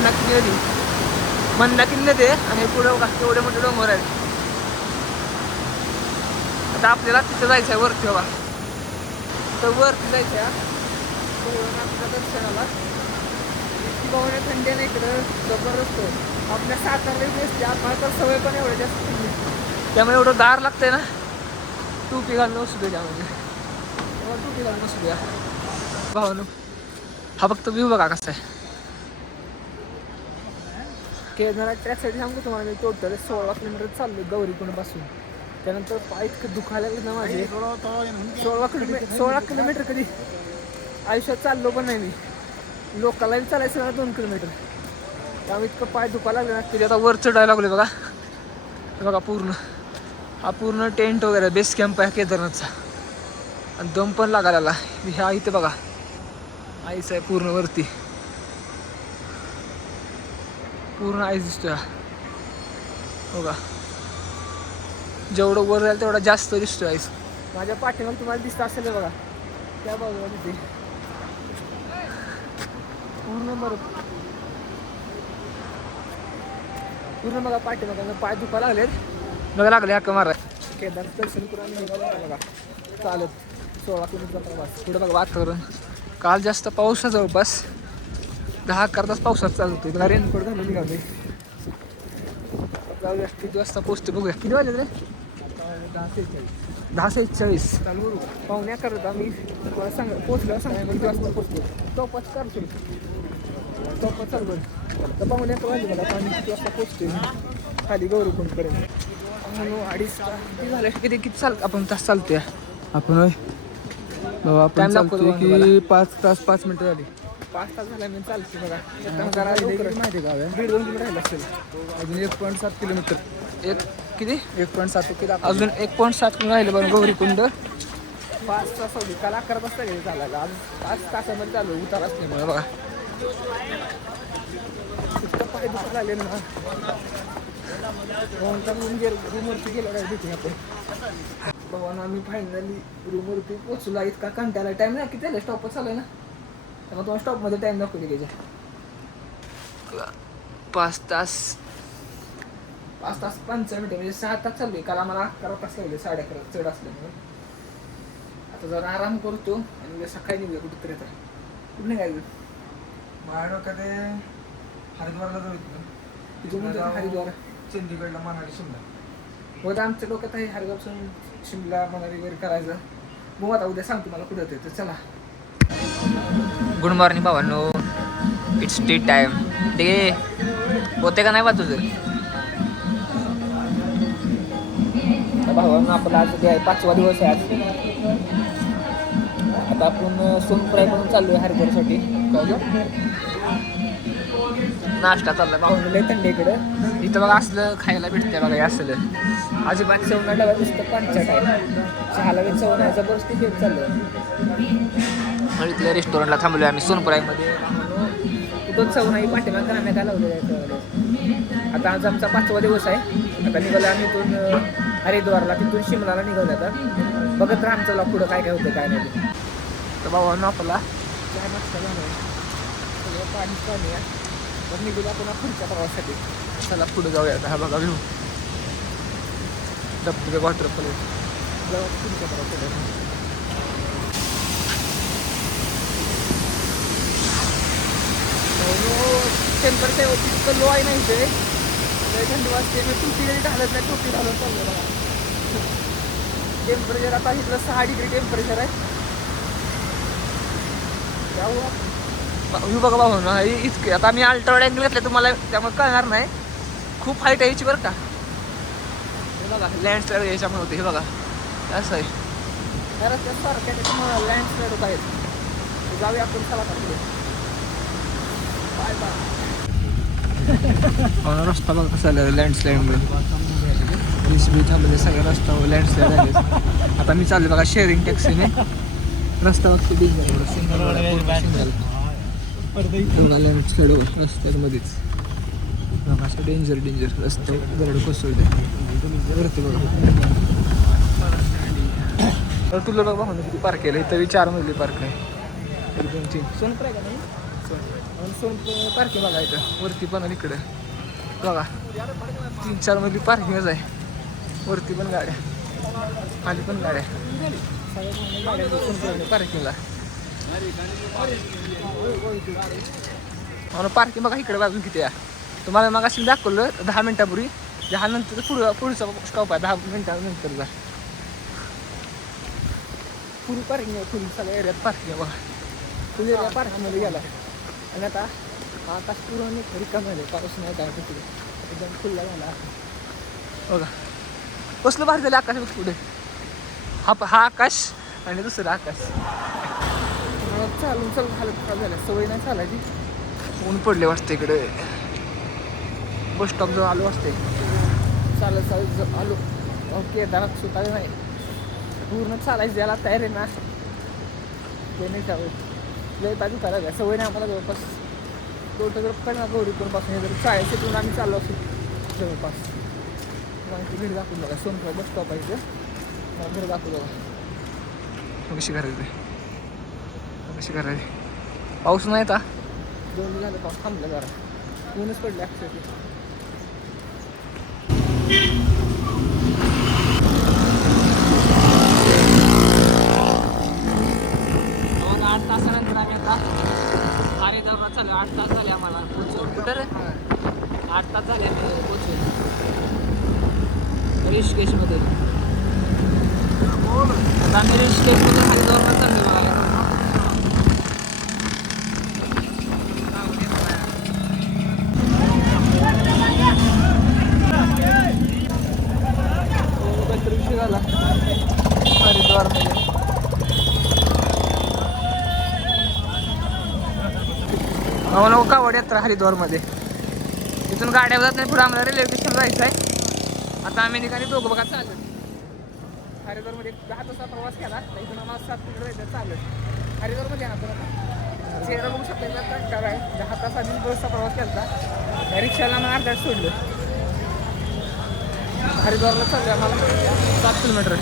मंदाकिनी नदी. मंदाकिनी नदी आहे आणि पुढे बघा एवढे मोठे डोंगर आहेत. आता आपल्याला तिथं जायचं आहे वरती बघा. तर वरती जायचं आहे आपल्या दर्शनाला. इतकी भावना थंडी आहे इकडं जबरदस्त. आपल्या सातारला दिसते आपल्याला तर सवय पण एवढं जास्त थंडी त्यामुळे एवढं गार लागतंय ना. टोपी घालून असू दे त्यामध्ये टोपी घालून असू द्या भावानो. हा फक्त व्ह्यू बघा कसा आहे. केदारनाथ ट्रॅकसाठी सांगतो तुम्हाला मी टोटल 16 किलोमीटर चाललो गौरीकुंडपासून. त्यानंतर पाय इतकं दुखायला लागलं ना माझे. 16 किलोमीटर कधी आयुष्यात चाललो पण नाही मी. लोकांनाही चालायचं ना 2 किलोमीटर. त्यामुळे इतकं पाय दुखायला लागलं ना तरी आता वर चढायला लागले बघा. बघा पूर्ण हा पूर्ण टेंट वगैरे बेस कॅम्प आहे केदारनाथचा. आणि दम पण लागायला ह्या इथे बघा आईस आहे पूर्ण वरती. पूर्ण आईस दिसतोय बघा. जेवढं वर जाईल तेवढा जास्त दिसतोय आईस. माझ्या पाठीमाग तुम्हाला दिसत असेल बघा त्या बाजूला तिथे पूर्ण बरं पूर्ण बघा पाठीमाग पाय दुखा लागलेत बघा. लागले हक्क मारा. केदारनाथ दर्शन करून बघा चालत 16 किलोमीटर प्रवास. पुढे बघा वातावरण काल जास्त पाऊस आहे जवळपास 10-11 तास पावसात चालतोय. बघा रेनकोट घालून निघाले. जाऊया किती वाजता पोचते बघूया. किती वाजले रे? 10:46 चालू पाहुण्या करत आम्ही तुम्हाला सांग पोचल्यावर सांगा किती वाजता पोचतो. टॉपच करतो टॉपच चालू तर पाहुण्या वाजले मला आम्ही किती वाजता पोचतोय खाली गौरीकुंडपर्यंत. म्हणून 2.5 तास किती झाले. किती चाल आपण तास चालतोय आपण बाबा. आपण चालतोय की 5 तास 5 मिनिटं झाली. 5 तास झाला मी चालते बघा. माहिती गाव आहे 1.5-2 किलोमीटर राहिलं असेल. अजून 1.7 किलोमीटर. किती 1.7 किलो अजून 1.7 किलो राहिले बरं गौरीकुंड. 5 तास होती काल 11 वाजता गेले चालायला. आज 5 तासामध्ये चालू उतार असल्यामुळे बघा इतकं पाय दुखत आले ना. रूमवरती गेलो काय भेटून आपण बाबा. आम्ही फायनली रूमवरती पोचला. इतका कंटाळा टाईम नाही किती झालं स्टॉपच चालू आहे ना. त्यामुळे तुम्हाला स्टॉपमध्ये टाईम दाखवली घ्यायच्या 5 तास 5 मिनिटं म्हणजे 6 तास चालू आहे. काल आम्हाला 11 तास लागले 11:30 चढ असल्यामुळे. आता जरा आराम करतो आणि सकाळी निघूया कुठेतरी. आता कुठे निघायचं माझ्या डोक्यात हरिद्वारला जाऊ तिथून हरिद्वार चंदीगडला मनाली शिमला. हो तर आमच्या डोक्यात आहे हरिद्वारपासून शिमला मनाली वगैरे करायचं. बघू आता उद्या सांगतो मला कुठं होतं. तर चला. गुड मॉर्निंग भावांनो. It's tea time. ते होते का नाही बा तुझं भावांनो. आपला आज आहे 5वा दिवस आहे आज. आता आपण सोनप्राय म्हणून चाललो आहे हरिद्वारसाठी. नाश्ता चालला भावांनो. लय थंडी इकडं. इथं बघा असलं खायला भेटतंय बघा. हे असलं अजिबात चव नाही डबा नुसतं पंचायत आहे. चहाला वेळ चव नाही जबरदस्ती घेत चाललं. इथल्या रेस्टॉरंटला थांबलो आम्ही सोनप्रायमध्ये. तिथून चव नाही पाठीमाग गाणं काय लावलेलं आहे. आता आज आमचा 5वा दिवस आहे. आता निघालो आम्ही इथून हरिद्वारला. तिथून शिमलाला निघालो. आता बघत राहा आमचं पुढं काय काय होतं काय नाही. तर भावांनो आपला काय नाश्ता झाला सगळं पाणी आहे. तर निघूया पुन्हा पुढच्या प्रवासासाठी. चला पुढे जाऊया. हा बघा व्ह्यू धबधबे वॉटरफॉल पुढच्या प्रवासासाठी. टेम्परेचर इतकं लो आहे नाही ते थंडी वाजते. मी टोपी जरी घालत नाही टोपी घालून चाललो बघा. टेम्परेचर आता इथलं 6 डिग्री टेम्परेचर आहे. बघा भाऊ ना इतके. आता आम्ही अल्ट्रावाईड अँगल घेतले तुम्हाला त्यामुळे कळणार नाही. खूप हाईट आहे याची बरं का. हे बघा लँडस्लाईड याच्यामुळे होते. हे बघा असं आहे रस्त्यासारख्या त्याच्यामुळे लँडस्लाईड होत आहेत. जाऊया आपण चला पुढे. रस्ता बघा कसा आला लँडस्लाईडमुळे. थांबले सगळ्या रस्त्यावर लँडस्लाईड झाले. आता मी चाललो बघा शेअरिंग टॅक्सीने. रस्ता बघतो सिंगल लँडस्लाईडवर रस्त्यामध्येच असं डेंजर रस्ते दरड कोसळते वरती बघा. तुला बघा म्हणून किती पार्क केलं. इथं 4 मजली पार्क आहे. 1 2 3 सोनप्राय का नाही आणि सोन पार्किंग बघा इथं वरती पण इकडं बघा 3-4 मधली पार्किंगच आहे. वरती पण गाड्या खाली पण गाड्या सगळ्या पार्किंगला. मला पार्किंग बघा इकडे बाजून किती आहे. तुम्हाला मग अशी दाखवलं 10 मिनिटापूर्वी. 10 नंतर पुढचा स्टॉप आहे 10 मिनिटानंतरचा. फुल पार्किंग आहे. फुल सगळ्या एरियात पार्किंग आहे बघा. फुल एरिया पार्किंगमध्ये गेला. आणि आता आकाश पूर्ण रिकाम झाले. पाऊस नाही काय तिकडे एकदम खुल्ला झाला बघा. कसलं भारी झालं आकाश बघ पुढे. हा आकाश आणि दुसरं आकाश. चालून चालून हालत खराब झाल्या. सवय नाही चालायची. ऊन पडले वाटते इकडे. बस स्टॉप जवळ आलो वाटते. चालत चालत आलो. ओके दारात सुद्धा नाही. पूर्ण चालायचं द्यायला तयार आहे ना. ते नाही चालू लय बाजू करायला सवय नाही आम्हाला. जवळपास टोटल जर पकडा गौरीपूरपासून जर 40 सेकंद आम्ही चाललो असू जवळपास. तुम्हाला घरी दाखवून बघा. सोनपुरा बस स्टॉप आहे इथं. घरी दाखवू बघा कशी करायचं कशी करायची. पाऊस नाही आता 2 दिवस झालं. पाऊस थांबला जरा. ऊनच पडलं अक्षरशः. आम्हाला 8 तासानंतर आम्ही आता हरिद्वारला चालू. 8 तास झाले आम्हाला पोचून. कुठं रे 8 तास झाले आम्ही पोचून ऋषिकेशमध्ये. आता आम्ही ऋषिकेशमध्ये हरिद्वारला चाललो बघायला. विषय झाला हरिद्वारमध्ये. आम्हाला कावड यात्रा हरिद्वारमध्ये. इथून गाड्या जात नाही. पुढे आम्हाला रेल्वे स्टेशन जायचं आहे. आता आम्ही निघाली दोघं बघा चालत. हरिद्वारमध्ये 10 तासाचा प्रवास केला. इथून आम्हाला 7 किलोमीटर जायचं चालत. हरिद्वारमध्ये आहे आपण चेहरा बघू शकता. कंटाळा आहे. 10 तास आधी बसचा प्रवास केला. रिक्षाला आम्ही अर्ध्यात सोडलं. हरिद्वारला चाललं आम्हाला 7 किलोमीटर.